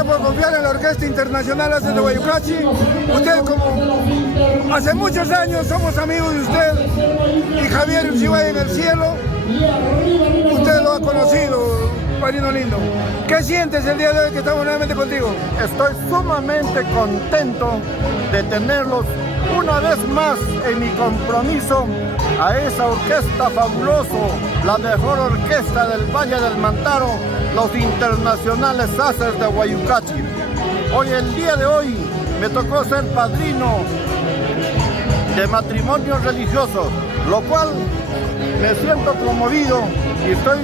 Gracias por confiar en la Orquesta Internacional Haces de Guayucachi. Usted, como hace muchos años somos amigos de usted y Javier Ucibay en el cielo, usted lo ha conocido, padrino lindo. ¿Qué sientes el día de hoy que estamos nuevamente contigo? Estoy sumamente contento de tenerlos una vez más en mi compromiso a esa orquesta fabuloso, la mejor orquesta del Valle del Mantaro, los Internacionales Haces de Guayucachi. Hoy, el día de hoy, me tocó ser padrino de matrimonio religioso, lo cual me siento conmovido y estoy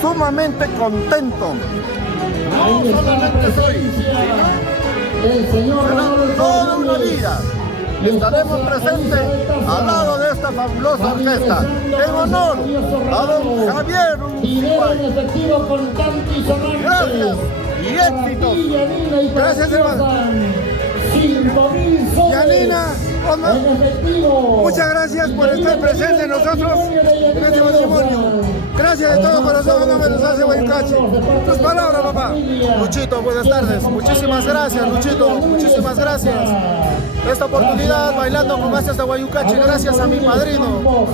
sumamente contento. No solamente soy, sino será toda una vida. Estaremos presentes al lado de esta fabulosa orquesta en honor a don Javier Ucibay. Gracias y éxitos. Gracias, hermano. Yanina, muchas gracias por estar presente nosotros en este matrimonio. Gracias de todo corazón, en nombre de los Haces de Guayucachi. Tus palabras, papá. Luchito, buenas tardes. Muchísimas gracias, Luchito. Muchísimas gracias. Esta oportunidad bailando con Haces de Guayucachi, gracias a mi padrino.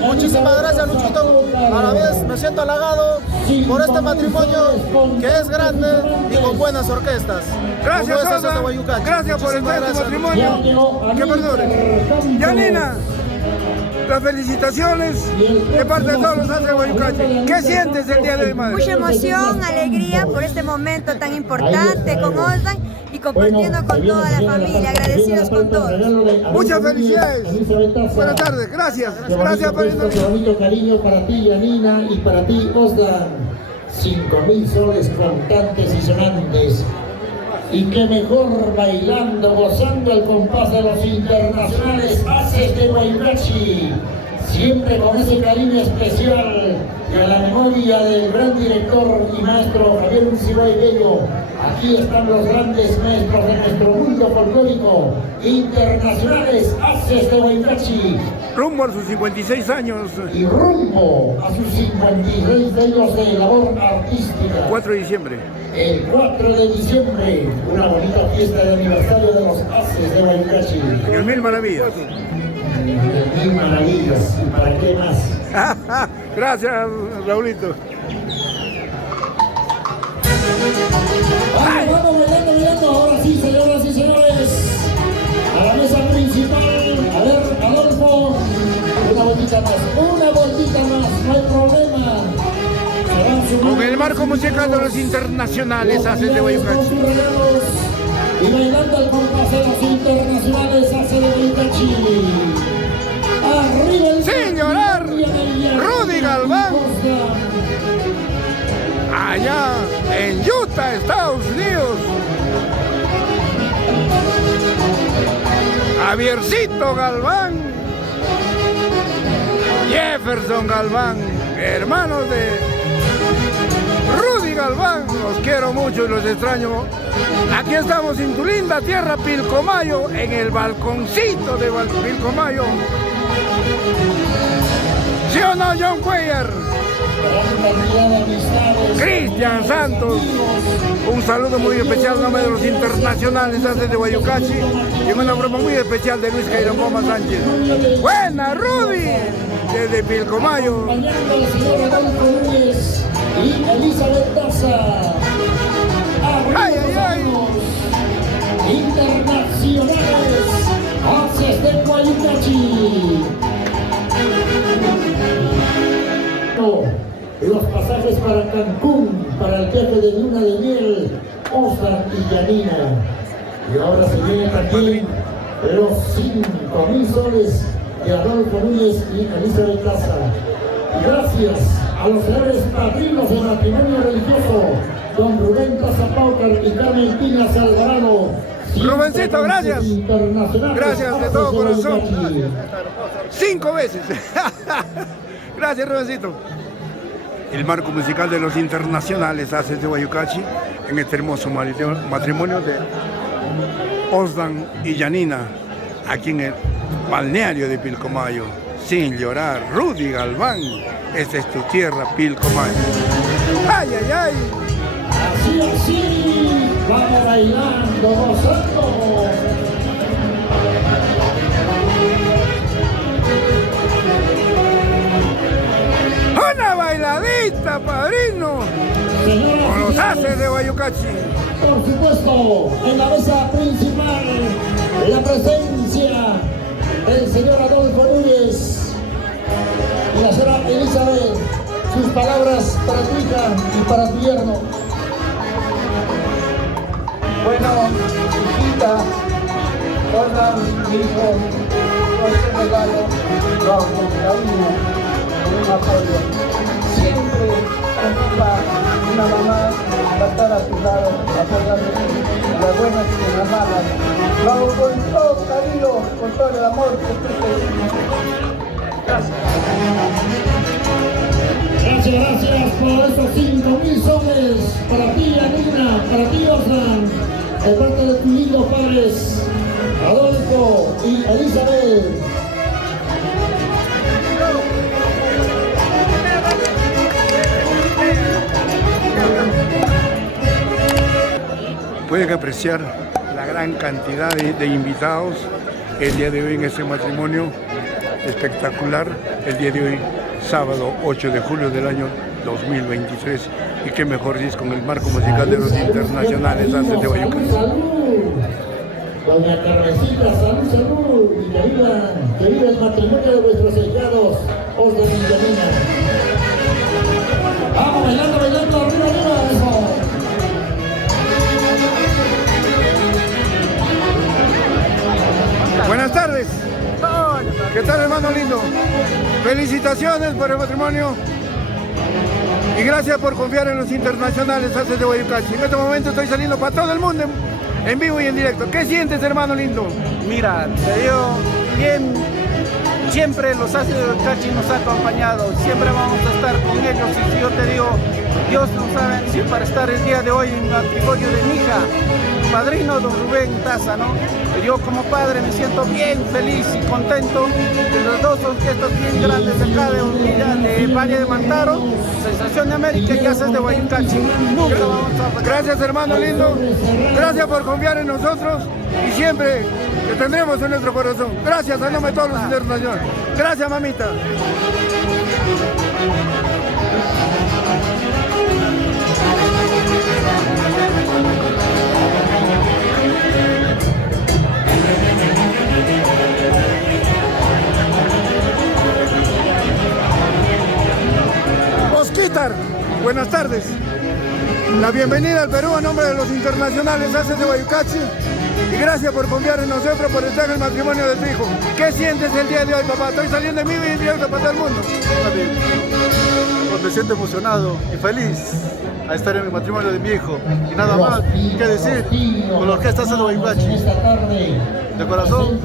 Muchísimas gracias, Luchito. A la vez me siento halagado por este matrimonio que es grande y con buenas orquestas. Gracias, Oda. Gracias por estar en tu matrimonio. Que perdure. Yanina, las felicitaciones de parte de todos los Haces de Guayucachi. ¿Qué sientes el día de hoy, madre? Mucha emoción, alegría por este momento tan importante con Osdan y compartiendo con toda la familia. Agradecidos con todos. Muchas felicidades. Buenas tardes. Gracias. Gracias por este bonito cariño para ti, Yanina, y para ti, Osdan. 5.000 soles cantantes y sonantes. Y que mejor bailando, gozando el compás de los Internacionales Haces de Guayucachi, siempre con ese cariño especial y a la memoria del gran director y maestro Javier Ucibay Bello. Aquí están los grandes maestros de nuestro mundo folclórico, Internacionales Haces de Guayucachi. Rumbo a sus 56 años. Y rumbo a sus 56 años de labor artística. 4 de diciembre. El 4 de diciembre, una bonita fiesta de aniversario de los Haces de Guayucachi. En el Mil Maravillas. Mil Maravillas, ¿y para qué más? Gracias, Raulito. Vamos, bailando, ahora sí, señoras y señores. A la mesa principal, a ver, Adolfo, una vueltita más, no hay problema. Con el marco musical de los Internacionales Haces de Guayucachi. Y bailando el compás de los Internacionales Haces de Guayucachi. Arriba el señor Rudy Galván. Allá en Utah, Estados Unidos. Javiercito Galván. Jefferson Galván, hermanos de Rudy Galván, los quiero mucho y los extraño. Aquí estamos en tu linda tierra, Pilcomayo, en el balconcito de Pilcomayo. ¿Sí o no, John Cuellar? Cristian Santos, un saludo muy especial en nombre de los Internacionales Haces de Guayucachi y una broma muy especial de Luis Jairo Goma Sánchez. ¡Buena, Rudy! Desde Pilcomayo. Y Elizabeth Daza. ¡Ay, ay, ay! Internacionales Haces de Guayucachi. Los pasajes para Cancún, para el jefe de luna de miel, Osdan y Yanina. Y ahora se viene también los 5.000 soles de Adolfo Núñez y Elizabeth Daza. Y gracias a los señores padrinos de matrimonio religioso, don Rubén Daza Paucar y Carmen Piñas Alvarado. Rubencito, gracias. Gracias de todo corazón. 5 veces. Gracias, Rubencito. El marco musical de los Internacionales Haces de Guayucachi en este hermoso matrimonio de Osdan y Yanina, aquí en el balneario de Pilcomayo. Sin llorar, Rudy Galván, esta es tu tierra, Pilcomayo. ¡Ay, ay, ay! Así, así. vamos bailando, gozando. ¡Una bailadita, padrino! Con los haces de Guayucachi. Por supuesto, en la mesa principal, la presencia del señor Adolfo Núñez y la señora Elizabeth. Sus palabras para tu hija y para tu yerno. Bueno, hijita, hola, mi hijo, con este regalo, lo hago con cariño, con un apoyo. Siempre una mamá va a estar a tu lado, apoyándote en las buenas y en las malas. Lo hago con todo cariño, con todo el amor que tú te. Gracias. Gracias por estos 5.000 soles para ti, Anina, para ti, Oslan, de parte de tus lindos padres, Adolfo y Elizabeth. Pueden apreciar la gran cantidad de invitados el día de hoy en este matrimonio espectacular, el día de hoy, sábado 8 de julio del año 2023, y qué mejor si es con el marco musical de los internacionales Haces de Guayucachi. Doña Carmencita, salud, salud, y que viva el matrimonio de nuestros hijados, Oslan y Yanina. Vamos, bailando, bailando, arriba, arriba, eso. Buenas tardes. ¿Qué tal, hermano lindo? Felicitaciones por el matrimonio y gracias por confiar en los internacionales Haces de Guayucachi. En este momento estoy saliendo para todo el mundo en vivo y en directo. ¿Qué sientes, hermano lindo? Mira, te digo, bien, siempre los Haces de Guayucachi nos ha acompañado, siempre vamos a estar con ellos, y si yo te digo, Dios nos ha bendecido para estar el día de hoy en el matrimonio de mi hija, padrino don Rubén Taza, ¿no? Yo como padre me siento bien feliz y contento de las dos orquestas bien grandes de acá de Valle de Mantaro, Sensación de América y Haces de Guayucachi. Nunca vamos a fallar. Gracias, hermano lindo. Gracias por confiar en nosotros y siempre te tendremos en nuestro corazón. Gracias a nombre de todos los internacionales. Gracias, mamita. Osquitar, buenas tardes. La bienvenida al Perú a nombre de los internacionales Haces de Guayucachi y gracias por confiar en nosotros, por estar en el matrimonio de tu hijo. ¿Qué sientes el día de hoy, papá? Estoy saliendo en vivo y en directo para todo el mundo. Pues me siento emocionado y feliz a estar en el matrimonio de mi hijo. Y nada más que decir, con la orquesta Haces de Guayucachi, de corazón,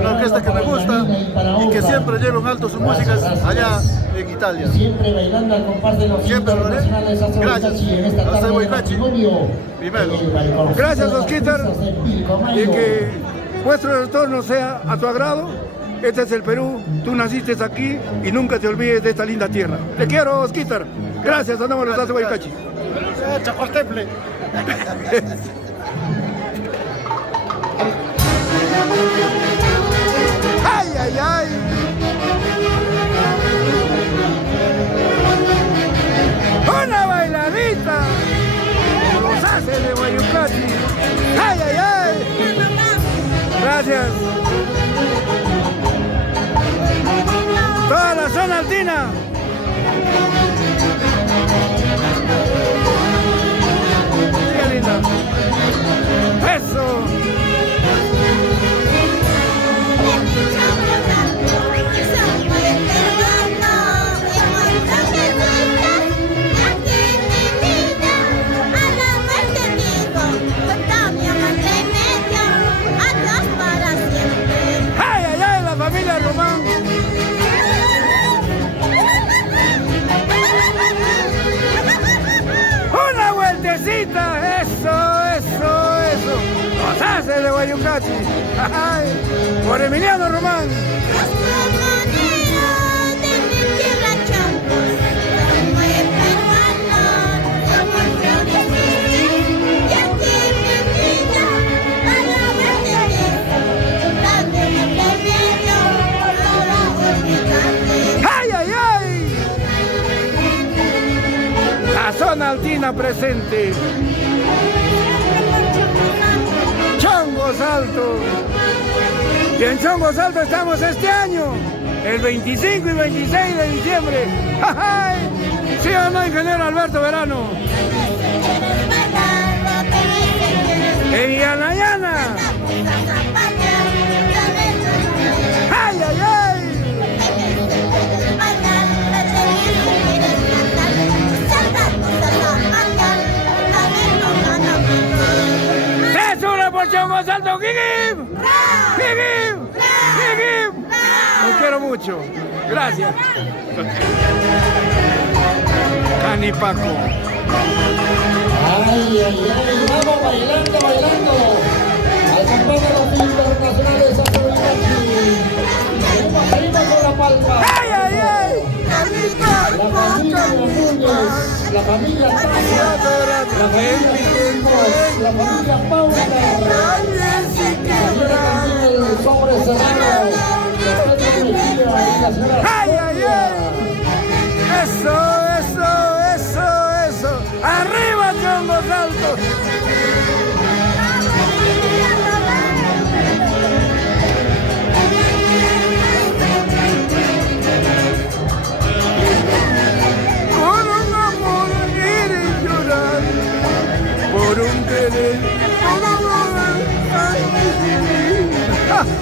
una orquesta que me gusta y que siempre lleva en alto sus músicas allá en Italia. Siempre bailando al compás de los internacionales Haces de Guayucachi en esta tarde de matrimonio. Primero. Gracias, Osquitar, y que vuestro retorno sea a tu agrado. Este es el Perú, tú naciste aquí y nunca te olvides de esta linda tierra. Te quiero, Osquitar. Gracias, a nombre de los Haces de Guayucachi. Chacorteple. ¡Ay, ay, ay! ¡Una bailadita! Los Haces de Guayucachi. ¡Ay, ay, ay! Gracias. Toda la zona altina. ¡Qué linda! ¡Eso! ¡Ay, ay, ay! La familia Román. ¡Una vueltecita! ¡Eso, eso, eso! ¡Los Haces de Guayucachi! ¡Ay! ¡Por Emiliano Román! Arena presente. Chongos Alto. Y en Chongos Alto estamos este año, el 25 y 26 de diciembre. ¡Ja! ¿Sí o no, ingeniero Alberto Verano? En Yanayana. ¡Ay, ay, ay! ¡Censura por Chongos Alto! ¡Gigim! ¡Gigim! ¡Gigim! Los quiero mucho. Gracias. Canipaco. Ay, ay, ay, vamos bailando, bailando. Al compás de los internacionales de Santo Domingo. Salimos con la palma. ¡Ay, ay, ay! La familia Núñez, la familia Taza, la familia Paula, el sobre Serrano, ¡ay, ay, ay! ¡Eso, eso, eso, eso! ¡Arriba, Chongos Altos! Por un amor ir y llorar, por un querer, por amor,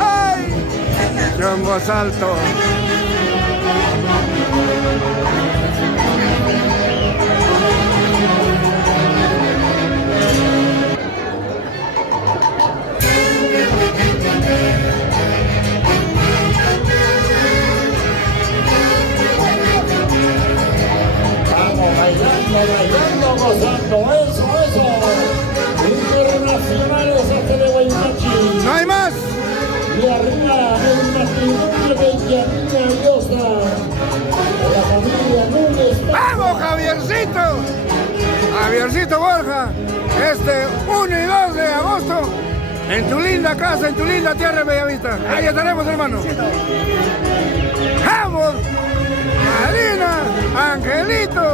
¡ay! Chongos Altos. vamos bailando, gozando, eso, eso. Internacionales hasta de Huaycachi. ¡No hay más! Y arriba el matrimonio de Yanina Diosa, de la familia Núñez. ¡Vamos, Javiercito! Javiercito Borja, este 1 y 2 de agosto, en tu linda casa, en tu linda tierra de Bellavista. Ahí estaremos, hermano. ¡Vamos! Marina, Angelito.